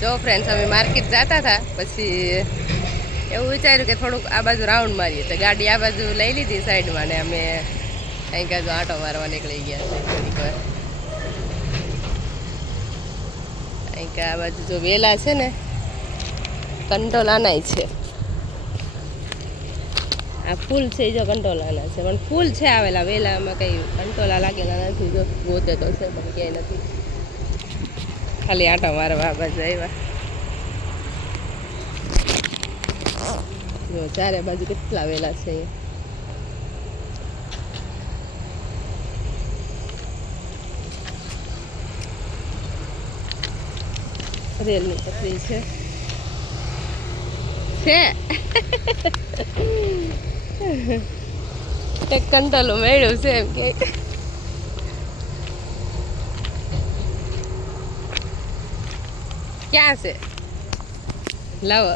જો ફ્રેન્ડ્સ અમે માર્કેટ જતા હતા, પછી એવું વિચાર્યું કે થોડુંક આ બાજુ રાઉન્ડ મારીએ, તો ગાડી આ બાજુ લઈ લીધી સાઈડમાં ને અમે કંઈક બાજુ આંટો મારવા નીકળી ગયા છે થોડીક વાર. કંઈક આ બાજુ જો વેલા છે ને કંટોલાના છે, આ ફૂલ છે જો કંટોલાના છે, પણ ફૂલ છે આવેલા, વેલામાં કંઈ કંટોલા લાગેલા નથી. જો ગોતે તો છે પણ ક્યાંય નથી, ખાલી આંટો મારવા આ બાજુ આવ્યા. જો ચારે બાજુ કેટલા વેલા છે. રેલની પટરી છે એક કંટોલું મેળ્યું છે એમ કે ક્યાં છે લાવો.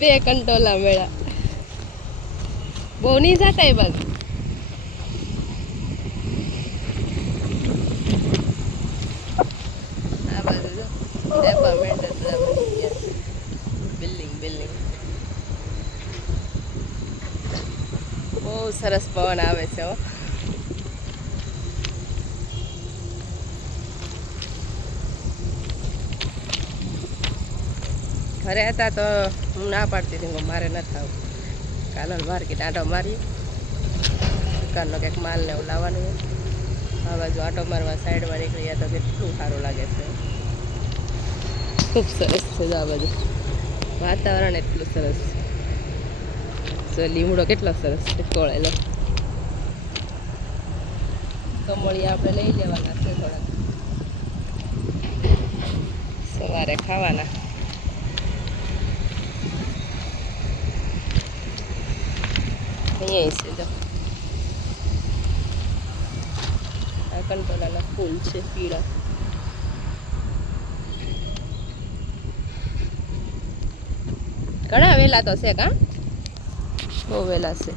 બે કંટોલા મેળા, બહુ નહીં જતા એ બાજુ. આ બાજુ જો એપાર્ટમેન્ટ બિલ્ડિંગ બહુ સરસ પવન આવે છે. હો ઘરે હતા તો હું ના પાડતી હતી, મારે નથી આવું. કાલે માર્કેટ આંટો મારી, દુકાનનો કંઈક માલ ને એવું લાવવાનું હોય. આ બાજુ આંટો મારવા સાઈડમાં નીકળી ગયા તો કેટલું સારું લાગે છે. ખૂબ સરસ છે આ બાજુ વાતાવરણ, એટલું સરસ છે. લીમડો કેટલો સરસ છે તોળેલો. કમળિયા આપણે લઈ લેવાના છે થોડાક, સવારે ખાવાના. અહીંયા છે જો આ કંટોલાના ફૂલ છે પીળા. ઘણા વેલા તો છે, કા બહુ વેલા છે.